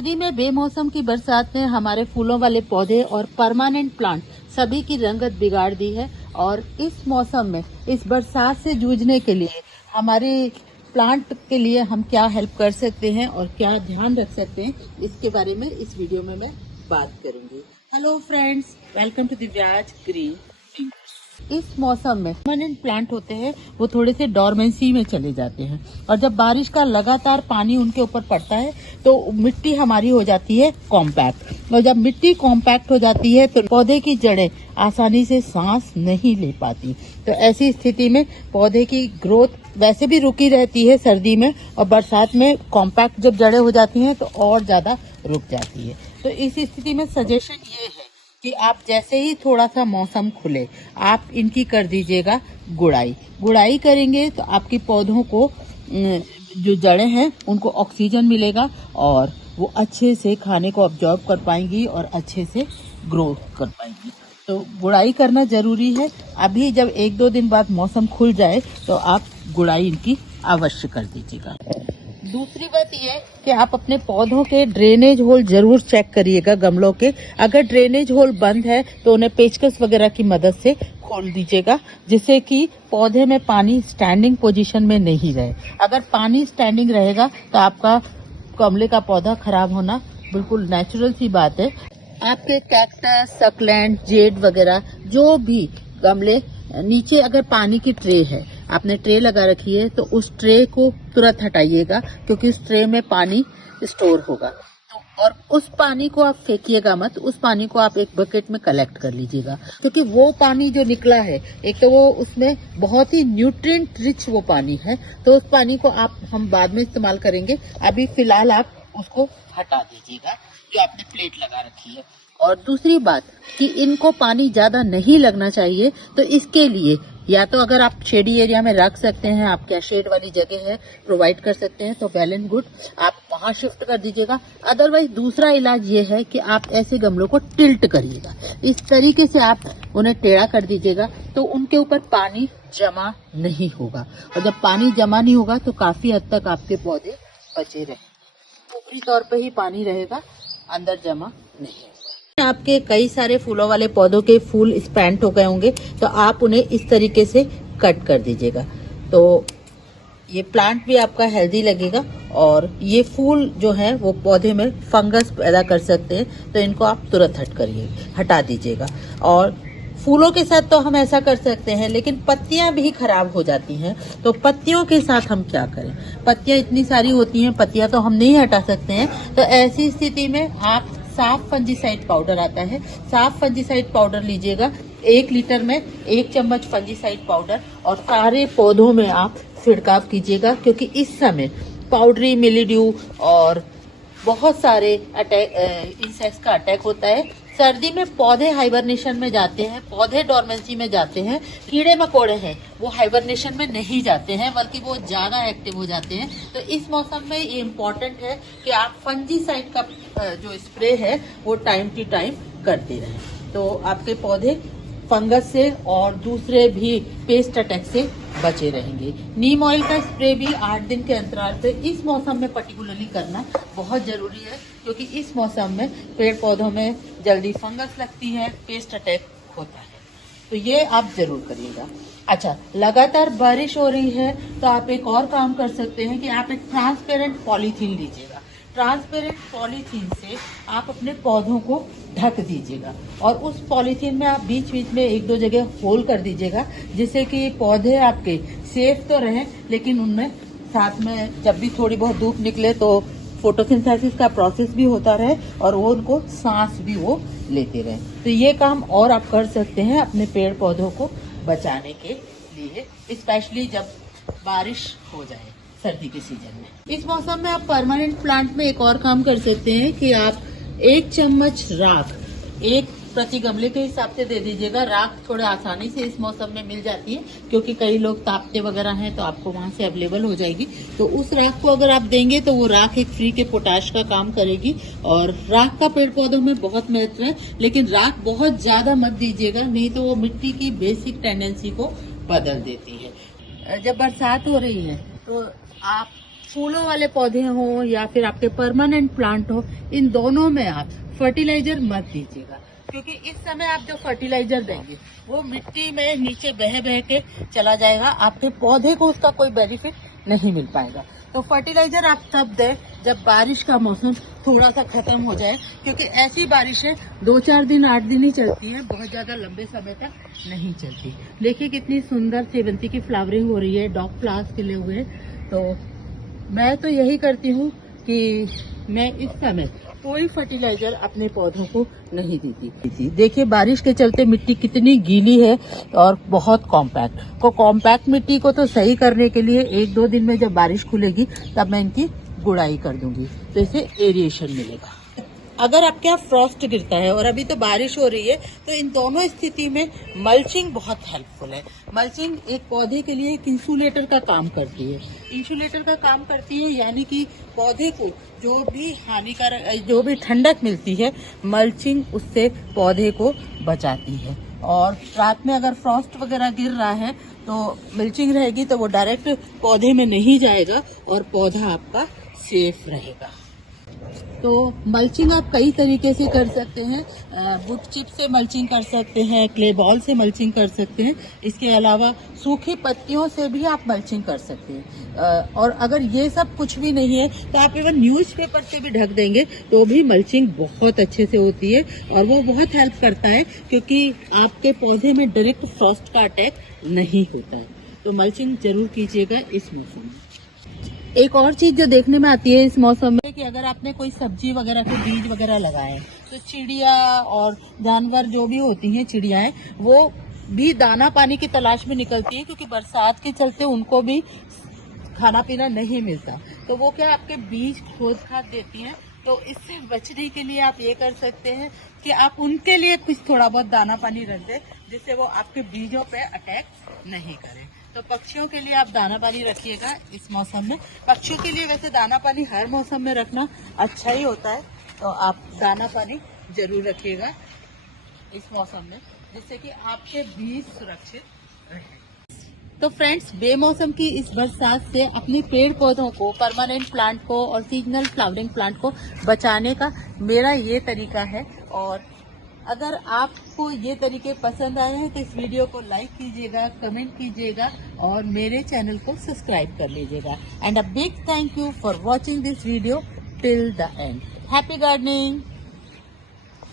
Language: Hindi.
सर्दी में बेमौसम की बरसात ने हमारे फूलों वाले पौधे और परमानेंट प्लांट सभी की रंगत बिगाड़ दी है। और इस मौसम में इस बरसात से जूझने के लिए हमारे प्लांट के लिए हम क्या हेल्प कर सकते हैं और क्या ध्यान रख सकते हैं, इसके बारे में इस वीडियो में मैं बात करूंगी। Hello friends, welcome to Divya's green. इस मौसम में परमानेंट प्लांट होते हैं वो थोड़े से डॉर्मेंसी में चले जाते हैं, और जब बारिश का लगातार पानी उनके ऊपर पड़ता है तो मिट्टी हमारी हो जाती है कॉम्पैक्ट, और जब मिट्टी कॉम्पैक्ट हो जाती है तो पौधे की जड़ें आसानी से सांस नहीं ले पाती। तो ऐसी स्थिति में पौधे की ग्रोथ वैसे भी रुकी रहती है सर्दी में, और बरसात में कॉम्पैक्ट जब जड़ें हो जाती हैं तो और ज्यादा रुक जाती है। तो इस स्थिति में सजेशन ये है कि आप जैसे ही थोड़ा सा मौसम खुले आप इनकी कर दीजिएगा गुड़ाई। गुड़ाई करेंगे तो आपके पौधों को जो जड़ें हैं उनको ऑक्सीजन मिलेगा और वो अच्छे से खाने को अब्जॉर्ब कर पाएंगी और अच्छे से ग्रो कर पाएंगी। तो गुड़ाई करना जरूरी है। अभी जब 1-2 दिन बाद मौसम खुल जाए तो आप गुड़ाई इनकी अवश्य कर दीजिएगा। दूसरी बात यह कि आप अपने पौधों के ड्रेनेज होल जरूर चेक करिएगा गमलों के। अगर ड्रेनेज होल बंद है तो उन्हें पेचकस वगैरह की मदद से खोल दीजिएगा, जिससे कि पौधे में पानी स्टैंडिंग पोजीशन में नहीं रहे। अगर पानी स्टैंडिंग रहेगा तो आपका गमले का पौधा खराब होना बिल्कुल नेचुरल सी बात है। आपके कैक्टस, सकलैंड, जेड वगैरह जो भी गमले नीचे अगर पानी की ट्रे है, आपने ट्रे लगा रखी है तो उस ट्रे को तुरंत हटाइएगा, क्योंकि उस ट्रे में पानी स्टोर होगा। तो और उस पानी को आप फेंकिएगा मत, उस पानी को आप एक बकेट में कलेक्ट कर लीजिएगा, क्योंकि वो पानी जो निकला है एक तो वो उसमें बहुत ही न्यूट्रिएंट रिच वो पानी है, तो उस पानी को हम बाद में इस्तेमाल करेंगे। अभी फिलहाल आप उसको हटा दीजिएगा जो आपने प्लेट लगा रखी है। और दूसरी बात कि इनको पानी ज्यादा नहीं लगना चाहिए, तो इसके लिए या तो अगर आप शेडी एरिया में रख सकते हैं, आपके शेड वाली जगह है प्रोवाइड कर सकते हैं तो वेल एंड गुड, आप वहां शिफ्ट कर दीजिएगा। अदरवाइज दूसरा इलाज ये है कि आप ऐसे गमलों को टिल्ट करिएगा। इस तरीके से आप उन्हें टेढ़ा कर दीजिएगा तो उनके ऊपर पानी जमा नहीं होगा, और जब पानी जमा नहीं होगा तो काफी हद तक आपके पौधे बचे रहेंगे। ऊपरी तौर पर ही पानी रहेगा, अंदर जमा नहीं होगा। आपके कई सारे फूलों वाले पौधों के फूल स्पैंट हो गए होंगे, तो आप उन्हें इस तरीके से कट कर दीजिएगा, तो ये प्लांट भी आपका हेल्दी लगेगा। और ये फूल जो है वो पौधे में फंगस पैदा कर सकते हैं, तो इनको आप तुरंत हटा दीजिएगा। और फूलों के साथ तो हम ऐसा कर सकते हैं, लेकिन पत्तियां भी खराब हो जाती हैं, तो पत्तियों के साथ हम क्या करें? पत्तियां इतनी सारी होती हैं, पत्तियां तो हम नहीं हटा सकते हैं। तो ऐसी स्थिति में आप साफ फंजीसाइड पाउडर आता है, साफ फंजीसाइड पाउडर लीजिएगा। 1 लीटर में 1 चम्मच फंजीसाइड पाउडर और सारे पौधों में आप छिड़काव कीजिएगा, क्योंकि इस समय पाउडरी मिलीड्यू और बहुत सारे इंसेक्ट्स का अटैक होता है। सर्दी में पौधे हाइबरनेशन में जाते हैं, पौधे डॉर्मेंसी में जाते हैं। कीड़े मकोड़े हैं वो हाइबरनेशन में नहीं जाते हैं, बल्कि वो ज्यादा एक्टिव हो जाते हैं। तो इस मौसम में ये इम्पोर्टेंट है कि आप फंजीसाइड का जो स्प्रे है वो टाइम टू टाइम करते रहें, तो आपके पौधे फंगस से और दूसरे भी पेस्ट अटैक से बचे रहेंगे। नीम ऑयल का स्प्रे भी 8 दिन के अंतराल पे इस मौसम में पर्टिकुलरली करना बहुत जरूरी है, क्योंकि इस मौसम में पेड़ पौधों में जल्दी फंगस लगती है, पेस्ट अटैक होता है, तो ये आप जरूर करिएगा। अच्छा, लगातार बारिश हो रही है तो आप एक और काम कर सकते हैं कि आप एक ट्रांसपेरेंट पॉलीथीन लीजिएगा। ट्रांसपेरेंट पॉलीथीन से आप अपने पौधों को ढक दीजिएगा, और उस पॉलीथीन में आप बीच बीच में 1-2 जगह होल कर दीजिएगा, जिससे कि पौधे आपके सेफ तो रहें, लेकिन उनमें साथ में जब भी थोड़ी बहुत धूप निकले तो फोटोसिंथेसिस का प्रोसेस भी होता रहे और वो उनको सांस भी वो लेते रहे। तो ये काम और आप कर सकते हैं अपने पेड़ पौधों को बचाने के लिए, स्पेशली जब बारिश हो जाए सर्दी के सीजन में। इस मौसम में आप परमानेंट प्लांट में एक और काम कर सकते हैं कि आप 1 चम्मच राख 1 प्रति गमले के हिसाब से दे दीजिएगा। राख थोड़ा आसानी से इस मौसम में मिल जाती है, क्योंकि कई लोग तापते वगैरह हैं तो आपको वहां से अवेलेबल हो जाएगी। तो उस राख को अगर आप देंगे तो वो राख एक फ्री के पोटाश का काम करेगी। और राख का पेड़ पौधों में बहुत महत्व है, लेकिन राख बहुत ज्यादा मत दीजिएगा, नहीं तो वो मिट्टी की बेसिक टेंडेंसी को बदल देती है। जब बरसात हो रही है तो आप फूलों वाले पौधे हो या फिर आपके परमानेंट प्लांट हो, इन दोनों में आप फर्टिलाइजर मत दीजिएगा, क्योंकि इस समय आप जो फर्टिलाइजर देंगे वो मिट्टी में नीचे बह बह के चला जाएगा, आपके पौधे को उसका कोई बेनिफिट नहीं मिल पाएगा। तो फर्टिलाइजर आप तब दें जब बारिश का मौसम थोड़ा सा खत्म हो जाए, क्योंकि ऐसी बारिशें 2-4 दिन 8 दिन ही चलती है, बहुत ज्यादा लंबे समय तक नहीं चलती। देखिए कितनी सुंदर सेवंती की फ्लावरिंग हो रही है, डॉग फ्लावर्स खिले हुए हैं। तो मैं तो यही करती हूँ कि मैं इस समय कोई फर्टिलाइजर अपने पौधों को नहीं देती। देखिए बारिश के चलते मिट्टी कितनी गीली है और बहुत कॉम्पैक्ट मिट्टी को तो सही करने के लिए 1-2 दिन में जब बारिश खुलेगी तब मैं इनकी गुड़ाई कर दूंगी, तो इसे एरिएशन मिलेगा। अगर आपके यहाँ फ्रॉस्ट गिरता है और अभी तो बारिश हो रही है, तो इन दोनों स्थिति में मल्चिंग बहुत हेल्पफुल है। मल्चिंग एक पौधे के लिए एक इंसुलेटर का काम करती है। इंसुलेटर का काम करती है यानी कि पौधे को जो भी हानिकारक, जो भी ठंडक मिलती है, मल्चिंग उससे पौधे को बचाती है। और रात में अगर फ्रॉस्ट वगैरह गिर रहा है तो मल्चिंग रहेगी तो वो डायरेक्ट पौधे में नहीं जाएगा और पौधा आपका सेफ रहेगा। तो मल्चिंग आप कई तरीके से कर सकते हैं। वुड चिप से मल्चिंग कर सकते हैं, क्ले बॉल से मल्चिंग कर सकते हैं। इसके अलावा सूखी पत्तियों से भी आप मल्चिंग कर सकते हैं। और अगर ये सब कुछ भी नहीं है तो आप इवन न्यूज़पेपर से भी ढक देंगे तो भी मल्चिंग बहुत अच्छे से होती है और वो बहुत हेल्प करता है, क्योंकि आपके पौधे में डायरेक्ट फ्रॉस्ट का अटैक नहीं होता है। तो मल्चिंग जरूर कीजिएगा इस मौसम में। एक और चीज जो देखने में आती है इस मौसम में कि अगर आपने कोई सब्जी वगैरह के बीज वगैरह लगाए तो चिड़िया और जानवर जो भी होती हैं, चिड़ियाएं, वो भी दाना पानी की तलाश में निकलती हैं, क्योंकि बरसात के चलते उनको भी खाना पीना नहीं मिलता। तो वो क्या आपके बीज खोद खाद देती हैं। तो इससे बचने के लिए आप ये कर सकते हैं कि आप उनके लिए कुछ थोड़ा बहुत दाना पानी रख दें, जिससे वो आपके बीजों पे अटैक नहीं करें। तो पक्षियों के लिए आप दाना पानी रखिएगा इस मौसम में। पक्षियों के लिए वैसे दाना पानी हर मौसम में रखना अच्छा ही होता है, तो आप दाना पानी जरूर रखिएगा इस मौसम में, जिससे कि आपके बीज सुरक्षित रहें। तो फ्रेंड्स, बेमौसम की इस बरसात से अपने पेड़ पौधों को, परमानेंट प्लांट को और सीजनल फ्लावरिंग प्लांट को बचाने का मेरा ये तरीका है। और अगर आपको ये तरीके पसंद आए हैं तो इस वीडियो को लाइक कीजिएगा, कमेंट कीजिएगा और मेरे चैनल को सब्सक्राइब कर लीजिएगा। And a big thank you for watching this video till the end. Happy gardening.